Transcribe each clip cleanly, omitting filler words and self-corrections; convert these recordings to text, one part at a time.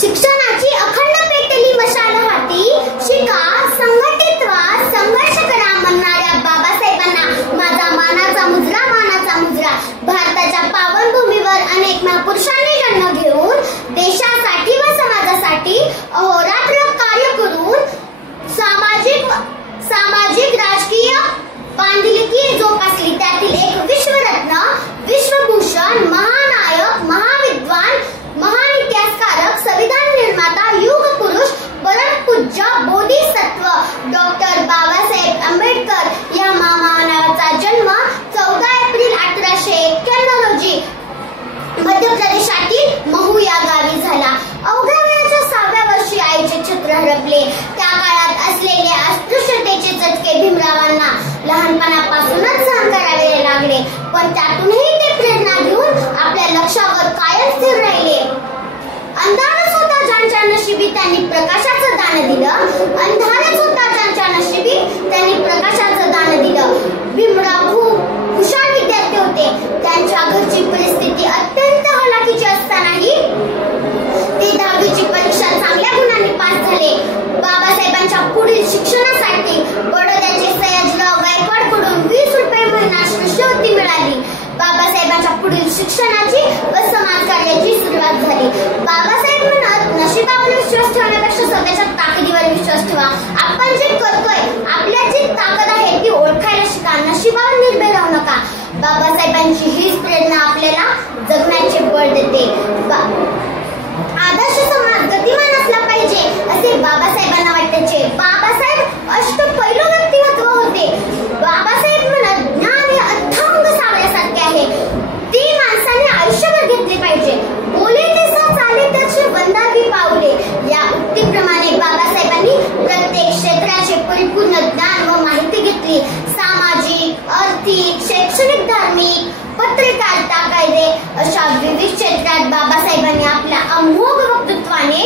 शिक्षणाची अखंड पेटली मशाल हाती, शिका संघटित व्हा संघर्ष करा म्हणणाऱ्या बाबासाहेबांना माझा मानाचा मुजरा. भारताच्या पावनभूमीवर अनेक महापुरुषांनी जन्म घेऊन देशासाठी व समाजासाठी अहोरात्र कार्य करून सामाजिक राजकीय बांधिलकी जोपासली. त्यातील एक विश्वरत्न, विश्वभूषण, महानायक, महाविद्वान, महान इतिहासकारक, संविधान निर्माता, युग पुरुष, परमपूज्य बोधिसत्व डॉक्टर बाबासाहेब आंबेडकर या महामानवाचा जन्म 14 एप्रिल 1891 रोजी मध्य प्रदेशातील महू या गावी झाला. अवघ्या वयाच्या 6व्या वर्षी आईचे छत्र हरपले. त्या काळात असलेले अस्पृश्यतेचे चटके भीमरावांना लहानपणापासूनच सहन करावे लागले, पण त्यातूनही ते प्रेरणा घेऊन आपल्या लक्ष्यावर कायम स्थिर राहिले. अंधारच होता ज्यांच्या नशिबी त्यांनी प्रकाशाचं दान दिलं. अंधारच होता ज्यांच्या नशिबी त्यांनी प्रकाशाचं दान दिलं. भीमराव हुशार विद्यार्थी होते. त्यांच्या घरची परिस्थिती अत्यंत हलाखीची असतानाही ते 10वीची परीक्षा चांगल्या गुणांनी पास झाले. बाबासाहेबांच्या पुढील शिक्षणासाठी बडोद्याचे सयाजीराव गायकवाडकडून 20 रुपये महिना शिष्यवृत्ती मिळाली. बाबासाहेबांच्या पुढील शिक्षणाची व समाजकार्याची सुरुवात झाली. बाबासाहेब म्हणत, नशिबावर विश्वास ठेवण्यापेक्षा स्वतःच्या ताकदीवर विश्वास ठेवा. आपण जे करतोय, आपल्यात जी ताकद आहे ती ओळखायला शिका. नशिबावर निर्भय राहू नका. बाबासाहेबांची हीच प्रेरणा आपल्याला जगण्याचे बळ देते. आदर्श समाज गतिमान असला पाहिजे असे बाबासाहेबांना वाटायचे. बाबासाहेब अष्टपैलू व्यक्तिमत्व होते. बाबासाहेब म्हणत, ज्ञान हे अथांग सागरासारखे आहे, ती माणसाने आयुष्यभर घेतली पाहिजे. बोले तसा चाले त्याचे वंदावी पावले. या उक्तीप्रमाणे बाबासाहेबांनी प्रत्येक क्षेत्राचे परिपूर्ण ज्ञान व माहिती घेतली. सामाजिक, आर्थिक, शैक्षणिक, धार्मिक, पत्रकारिता, कायदे अशा विविध क्षेत्रात बाबासाहेबांनी आपल्या अमोघ वक्तृत्वाने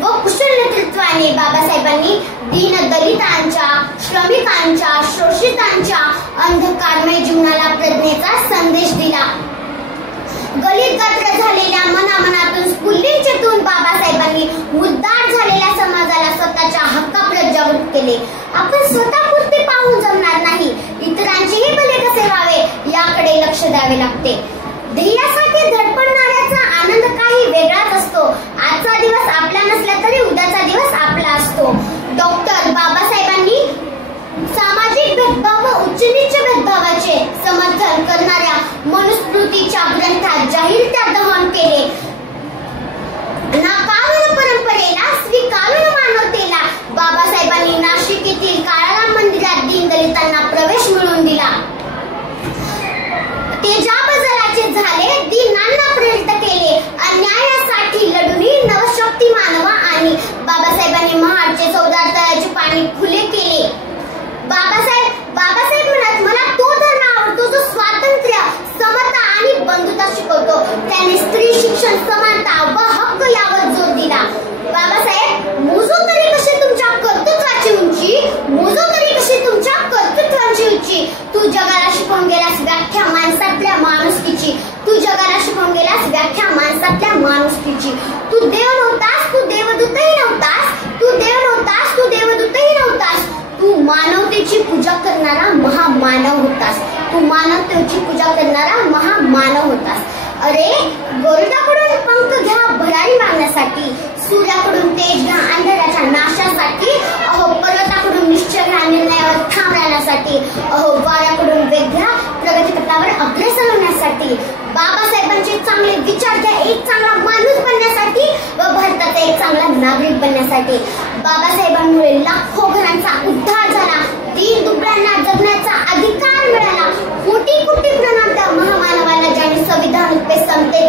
व कुशल नेतृत्वाने बाबासाहेबांनी दीनदलितांच्या, श्रमिकांच्या, शोषितांच्या अंधकारमय जीवनाला प्रज्ञेचा संदेश दिला. गलित गात्र झालेल्या मनामनातून स्फुल्लिंग चेतून बाबासाहेबांनी मुद्दार झालेल्या समाजाला स्वतःच्या हक्काप्रत जागृत केले. आपण स्वतःपुरते पाहून जमणार नाही, इतरांचेही भले कसे व्हावे याकडे लक्ष द्यावे लागते. ध्येयासाठी धडपडणाऱ्याचा आनंद काही वेगळाच असतो. आजचा दिवस आपला नसला तरी उद्याचा दिवस आपला असतो. डॉक्टर बाबासाहेबांनी सामाजिक भेदभाव व उच्च-नीच भेदभावाचे समर्थन करणाऱ्या मनुस्मृतीच्या ग्रंथात जाहीरत्या दहन केले. नाकारून परंपरेला, स्वीकारून मानवतेला बाबासाहेबांनी नाशिक येथील काळाराम मंदिरात दीनदलितांना प्रवेश मिळवून दिला. ते ज्या बजाराचे झाले, दीनांना प्रेरित केले. अन्यायासाठी लढून नवशक्ती मानवा आणि बाबासाहेबांनी महाडचे 14 तळ्याचे पाणी खुले केले. बाबासाहेब म्हणत, मला तो धर्म आवडतो जो स्वातंत्र्य, समता आणि बंधुता शिकवतो. त्यांनी स्त्री शिक्षण, समानता व हक्क यावर जोर दिला. बाबासाहेब, मोजो तरी कशी तुमच्या कर्तृत्वाची उंची, मोजो तरी कशी तुमच्या कर्तृत्वाची उंची. तू जगाला शिकवून गेलास व्याख्या माणसातल्या माणुसकीची. तू जगाला शिकवून गेलास व्याख्या माणसातल्या माणुसकीची. तू देव नव्हतास, तू देवदूतही नव्हतास. तू देव नव्हतास, तू देवदूतही नव्हतास. तू मानवतेची पूजा करणारा महामानव होतास. तू मानवतेची पूजा करणारा महामानव होतास. अरे, गरुडाकडून पंख घ्या भरारी मागण्यासाठी, सूर्याकडून तेज घ्या अंधाराच्या नाशासाठी, अहो पर्वताकडून निश्चय घ्या निर्णयावर ठाम राहण्यासाठी, अहो वाऱ्याकडून वेग घ्या प्रगतीपथावर अग्रेसर होण्यासाठी. बाबासाहेबांचे चांगले विचार घ्या एक चांगला माणूस बनण्यासाठी व भारताचा एक चांगला नागरिक बनण्यासाठी. बाबासाहेबांमुळे लाखो घरांचा उद्धार झाला. दीन दुबळ्यांना जगण्याचा अधिकार मिळाला. कोटी कोटी प्रणाम त्या महामानवाला ज्यांनी संविधान समतेचे